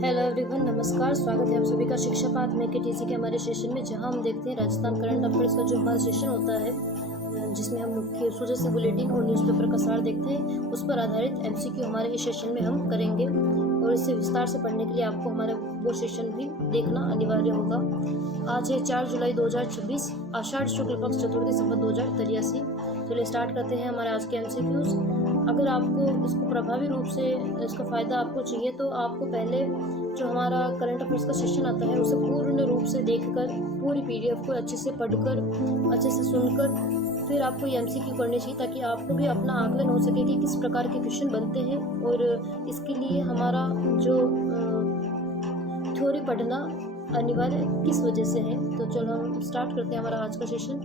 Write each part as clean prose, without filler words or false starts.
Hello everyone, नमस्कार। स्वागत है आप सभी का शिक्षा पाठ में केटीसी के हमारे सेशन में, जहां हम देखते हैं राजस्थान करंट अफेयर्स का जो हमारा सेशन होता है, जिसमें हम मुख्य सूचना से बुलेटिन और न्यूज़पेपर का सार देखते हैं। उस पर आधारित एमसीक्यू हमारे इस सेशन में हम करेंगे और इसे विस्तार से पढ़ने के लिए आपको हमारा वो सेशन भी देखना अनिवार्य होगा। आज है 4 जुलाई 2026, आषाढ़ शुक्ल पक्ष चतुर्थी संवत 2083। चलिए स्टार्ट करते हैं हमारे आज के एमसीक्यूज। अगर आपको इसको प्रभावी रूप से इसका फ़ायदा आपको चाहिए तो आपको पहले जो हमारा करंट अफेयर्स का सेशन आता है उसे पूर्ण रूप से देखकर, पूरी पीडीएफ को अच्छे से पढ़कर, अच्छे से सुनकर फिर आपको ये एमसीक्यू करनी चाहिए, ताकि आपको भी अपना आकलन हो सके कि किस प्रकार के क्वेश्चन बनते हैं। और इसके लिए हमारा जो थ्योरी पढ़ना अनिवार्य किस वजह से है। तो चलो हम स्टार्ट करते हैं हमारा आज का सेशन।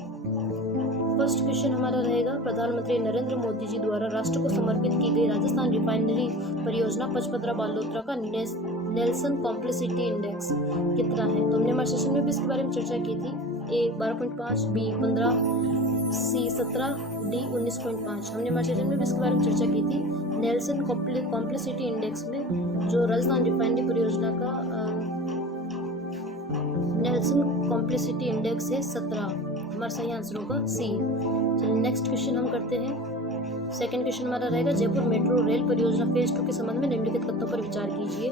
फर्स्ट क्वेश्चन हमारा रहेगा, प्रधानमंत्री नरेंद्र मोदी जी द्वारा राष्ट्र को समर्पित की गई राजस्थान रिफाइनरी परियोजना पचपदरा बालोतरा का नेल्सन कॉम्प्लेक्सिटी इंडेक्स कितना है। तो हमने हमारे सेशन में भी इसके बारे में चर्चा की थी। ए 12.5, बी 15, सी 17, डी 19.5। हमने हमारे सेशन में भी इसके बारे में चर्चा की थी। नेल्सन कॉम्प्लेक्सिटी इंडेक्स में जो राजस्थान रिफाइनरी परियोजना का नेल्सन कॉम्प्लेक्सिटी इंडेक्स है 17। हमारा सही आंसर होगा सी। चलिए नेक्स्ट क्वेश्चन हम करते हैं। सेकंड क्वेश्चन हमारा रहेगा, जयपुर मेट्रो रेल परियोजना फेज 2 के संबंध में निम्नलिखित कथनों पर विचार कीजिए।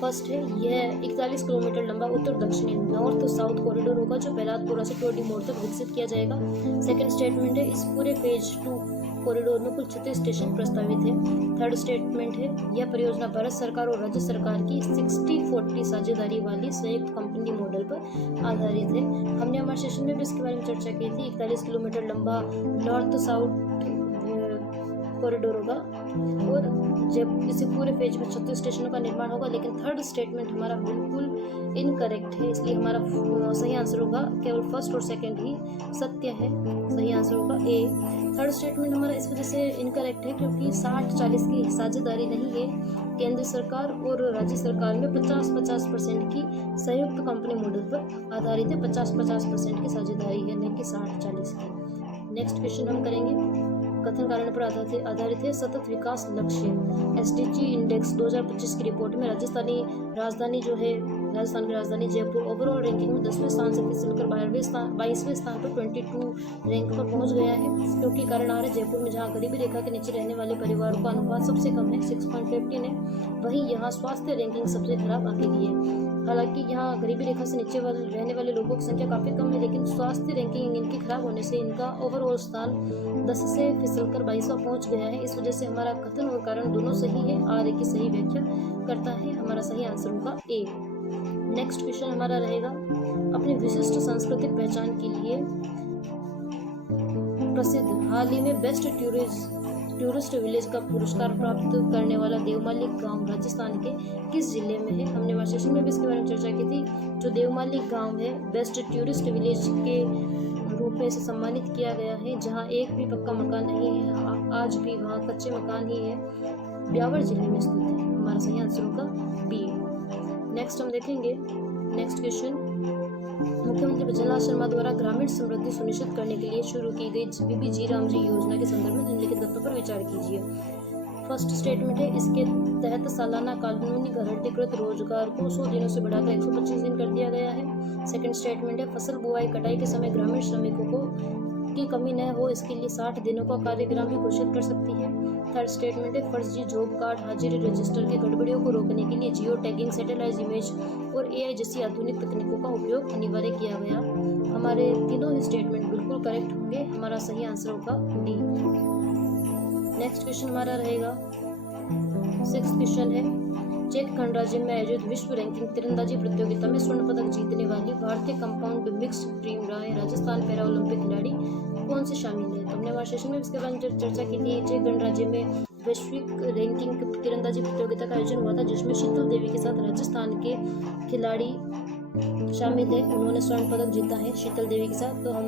फर्स्ट है, यह 41 किलोमीटर लंबा उत्तर दक्षिणी नॉर्थ साउथ कॉरिडोर होगा जो पहलादपुरा से टोडी मोड़ तक विकसित किया जाएगा। सेकंड स्टेटमेंट है, इस पूरे फेज 2 कॉरिडोर में कुल 36 स्टेशन प्रस्तावित है। थर्ड स्टेटमेंट है, यह परियोजना भारत सरकार और राज्य सरकार की 60-40 साझेदारी वाली संयुक्त कंपनी मॉडल पर आधारित है। हमने हमारे सेशन में भी इसके बारे में चर्चा की थी। 41 किलोमीटर लंबा नॉर्थ साउथ कॉरिडोर होगा और जब इसे पूरे फेज में 36 स्टेशनों का निर्माण होगा। लेकिन थर्ड स्टेटमेंट हमारा बिल्कुल इनकरेक्ट है, इसलिए हमारा सही आंसर होगा केवल फर्स्ट और सेकंड ही सत्य है। सही आंसर होगा ए। थर्ड स्टेटमेंट हमारा इस वजह से इनकरेक्ट है क्योंकि 60-40 की साझेदारी नहीं है। केंद्र सरकार और राज्य सरकार में 50-50% की संयुक्त कंपनी मॉडल पर आधारित है। 50-50% की साझेदारी है, नहीं कि 60-40 की। नेक्स्ट क्वेश्चन हम करेंगे, कथन कारण पर आधारित है सतत विकास लक्ष्य। एसडीजी इंडेक्स 2025 की रिपोर्ट में राजस्थान की राजधानी जयपुर ओवरऑल रैंकिंग में 10वें स्थान से फिसलकर 22वें स्थान पर 22 रैंक पर पहुंच गया है। क्योंकि कारण आ रहा है, जयपुर में जहां गरीबी रेखा के नीचे रहने वाले परिवारों का अनुपात सबसे कम है, 6.15 है, वहीं यहाँ स्वास्थ्य रैंकिंग सबसे खराब अकेली है। हालांकि यहाँ गरीबी रेखा से नीचे रहने वाले लोगों की संख्या काफ़ी कम है, लेकिन स्वास्थ्य रैंकिंग इनकी खराब होने से इनका ओवरऑल स्थान 10 से फिसलकर 22वां पहुंच गया है। इस वजह से हमारा कथन और कारण दोनों सही है। आर की सही व्याख्या करता है। हमारा सही आंसर होगा ए। नेक्स्ट क्वेश्चन हमारा रहेगा, अपनी विशिष्ट सांस्कृतिक पहचान के लिए प्रसिद्ध हाल ही में बेस्ट टूरिस्ट विलेज का पुरस्कार प्राप्त करने वाला देवमाली गांव राजस्थान के किस जिले में है। हमने हमारे सेशन में भी इसके बारे में चर्चा की थी। जो देवमाली गांव है बेस्ट टूरिस्ट विलेज के रूप में इसे सम्मानित किया गया है, जहां एक भी पक्का मकान नहीं है, आज भी वहां कच्चे मकान ही है। ब्यावर जिले में स्थित है। हमारा सही आंसर होगा बी। नेक्स्ट हम देखेंगे नेक्स्ट क्वेश्चन, मुख्यमंत्री भजनलाल शर्मा द्वारा ग्रामीण समृद्धि सुनिश्चित करने के लिए शुरू की गई बीबीजी रामजी योजना के संदर्भ में निम्नलिखित तथ्यों पर विचार कीजिए। फर्स्ट स्टेटमेंट है, इसके तहत सालाना कानूनी गारंटीकृत रोजगार को 100 दिनों से बढ़ाकर 125 दिन कर दिया गया है। सेकंड स्टेटमेंट है, फसल बुआई कटाई के समय ग्रामीण श्रमिकों को की कमी न हो, इसके लिए 60 दिनों का कार्यविराम भी घोषित कर सकती है। थर्ड स्टेटमेंट है, फर्जी जॉब कार्ड हाजिरी रजिस्टर की गड़बड़ियों को रोकने के लिए जियो टैगिंग, सैटेलाइट इमेज और एआई जैसी आधुनिक तकनीकों का उपयोग अनिवार्य किया गया। हमारे तीनों ही स्टेटमेंट बिल्कुल करेक्ट होंगे। हमारा सही आंसर होगा डी। नेक्स्ट क्वेश्चन हमारा रहेगा, 6th क्वेश्चन है, चेक गणराज्य में आयोजित विश्व रैंकिंग तीरंदाजी प्रतियोगिता में स्वर्ण पदक जीतने वाली भारतीय compound mixed team Rajasthan para Olympic खिलाड़ी कौन से शामिल है। तो हमने हमारे सेशन में इसके बारे में चर्चा की थी। चेक गणराज्य में वैश्विक रैंकिंग तीरंदाजी प्रतियोगिता का आयोजन हुआ था, जिसमें शीतल देवी के साथ राजस्थान के खिलाड़ी शामिल है। उन्होंने स्वर्ण पदक जीता है शीतल देवी के साथ। तो हम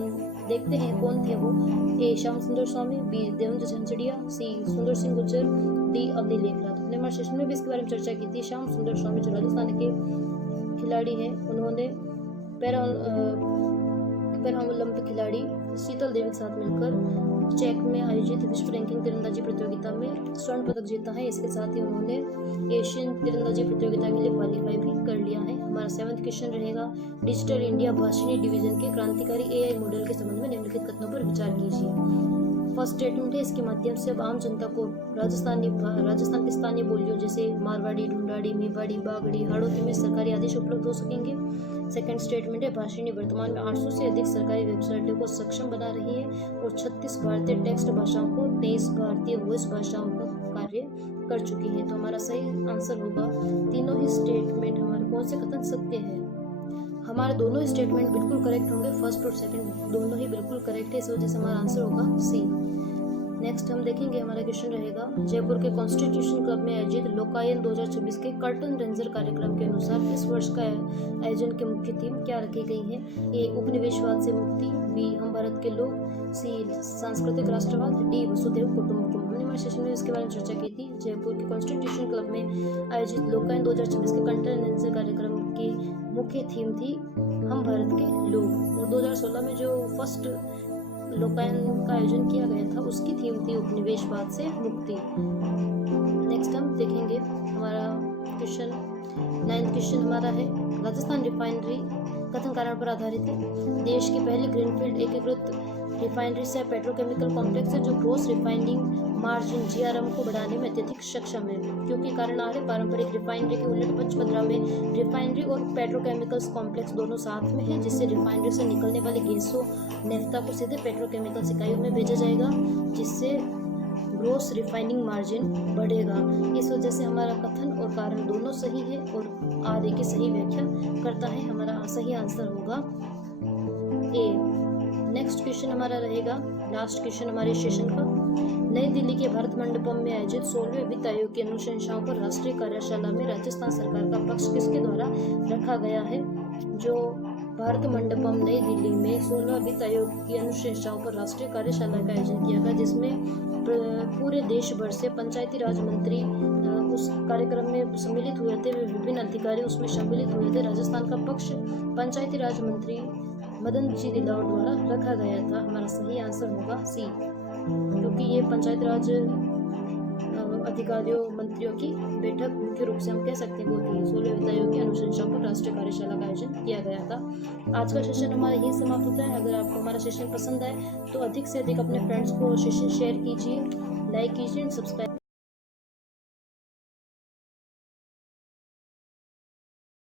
देखते हैं कौन थे वो। ए श्याम सुंदर स्वामी, बी देवेंद्र झंझड़िया, सी सुंदर सिंह गुर्जर, डी अवनी लेखराज। हमने हमारे सेशन में भी इसके बारे में चर्चा की थी। श्याम सुंदर स्वामी जो राजस्थान के खिलाड़ी हैं, उन्होंने पैरा ओलंपिक खिलाड़ी शीतल देवी के साथ मिलकर चेक में आयोजित विश्व रैंकिंग तीरंदाजी प्रतियोगिता में स्वर्ण पदक जीता है। इसके साथ ही उन्होंने एशियन तीरंदाजी प्रतियोगिता के लिए क्वालिफाई भी कर लिया है। हमारा 7वां क्वेश्चन रहेगा, डिजिटल इंडिया भाषिणी डिवीजन के क्रांतिकारी AI मॉडल के संबंध में निम्नलिखित कथनों पर विचार कीजिए। फर्स्ट स्टेटमेंट है, इसके माध्यम से अब आम जनता को राजस्थान की स्थानीय बोलियों जैसे मारवाड़ी, ढूंढाड़ी, मेवाड़ी, बागड़ी, हाड़ौती में सरकारी आदेश उपलब्ध हो सकेंगे। सेकंड स्टेटमेंट है, भाषिणी वर्तमान में 800 से अधिक सरकारी वेबसाइटों को सक्षम बना रही है और 36 भारतीय टेक्स्ट भाषाओं को 23 भारतीय वॉइस भाषाओं का कार्य कर चुकी है। तो हमारा सही आंसर होगा, तीनों ही स्टेटमेंट हमारे कौन से कथन सत्य है। हमारे दोनों ही स्टेटमेंट बिल्कुल करेक्ट होंगे, फर्स्ट और सेकंड दोनों ही बिल्कुल करेक्ट है, इस वजह से हमारा आंसर होगा सी। नेक्स्ट हम देखेंगे, हमारा क्वेश्चन रहेगा, जयपुर के कॉन्स्टिट्यूशन क्लब में आयोजित लोकायन 2026 के कर्टन रेंजर कार्यक्रम के अनुसार इस वर्ष का आयोजन की मुख्य थीम क्या रखी गई है। ए, उपनिवेशवाद से मुक्ति, बी, हम भारत के लोग, सी, सांस्कृतिक राष्ट्रवाद, डी, वसुधैव कुटुंबकम। हमने हमारे सेशन में इसके बारे में चर्चा की थी। जयपुर के कॉन्स्टिट्यूशन क्लब में आयोजित लोकायन 2026 के कर्टन रेंजर कार्यक्रम की मुख्य थीम थी हम भारत के लोग, और 2016 में जो फर्स्ट लोकायन का आयोजन किया गया था उसकी थीम थी उपनिवेशवाद से मुक्ति। नेक्स्ट हम देखेंगे हमारा क्वेश्चन 9वां क्वेश्चन हमारा है, राजस्थान रिफाइनरी कथन कारण पर आधारित है। देश की पहली ग्रीनफील्ड एकीकृत रिफाइनरी से पेट्रोकेमिकल कॉम्प्लेक्स है जो ग्रोस रिफाइनिंग मार्जिन GRM को बढ़ाने में अत्यधिक सक्षम है, क्योंकि कारण आ रहे पारंपरिक रिफाइनरी के उलट पचपदरा में रिफाइनरी और पेट्रोकेमिकल्स कॉम्प्लेक्स दोनों साथ में है, जिससे रिफाइनरी से निकलने वाली गैसों नेफ्ता को सीधे पेट्रोकेमिकल्स इकाइयों में भेजा जाएगा, जिससे ग्रोस रिफाइनिंग मार्जिन बढ़ेगा। इस वजह से हमारा कथन और कारण दोनों सही है और आगे की सही व्याख्या करता है। हमारा सही आंसर होगा ए। नेक्स्ट क्वेश्चन हमारा रहेगा, लास्ट क्वेश्चन हमारे सेशन का, नई दिल्ली के भारत मंडपम में आयोजित 16वें वित्त आयोग की अनुशंसाओं पर राष्ट्रीय कार्यशाला में राजस्थान सरकार का पक्ष किसके द्वारा रखा गया है। जो भारत मंडपम नई दिल्ली में 16वां वित्त आयोग की अनुशंसाओं पर राष्ट्रीय कार्यशाला का आयोजन किया गया, जिसमें पूरे देश भर से पंचायती राज मंत्री उस कार्यक्रम में सम्मिलित हुए थे, विभिन्न अधिकारी उसमें सम्मिलित हुए थे। राजस्थान का पक्ष पंचायती राज मंत्री मदन जी दिलावर द्वारा रखा गया था। हमारा सही आंसर होगा सी, क्योंकि ये पंचायत राज अधिकारियों मंत्रियों की बैठक मुख्य रूप से हम कह सकते हैं वो थी। 16वें वित्त आयोग की अनुशंसा पर राष्ट्रीय कार्यशाला का आयोजन किया गया था। आज का सेशन हमारा यही समाप्त होता है। अगर आपको हमारा सेशन पसंद आए तो अधिक से अधिक अपने फ्रेंड्स को सेशन शेयर कीजिए, लाइक कीजिए, सब्सक्राइब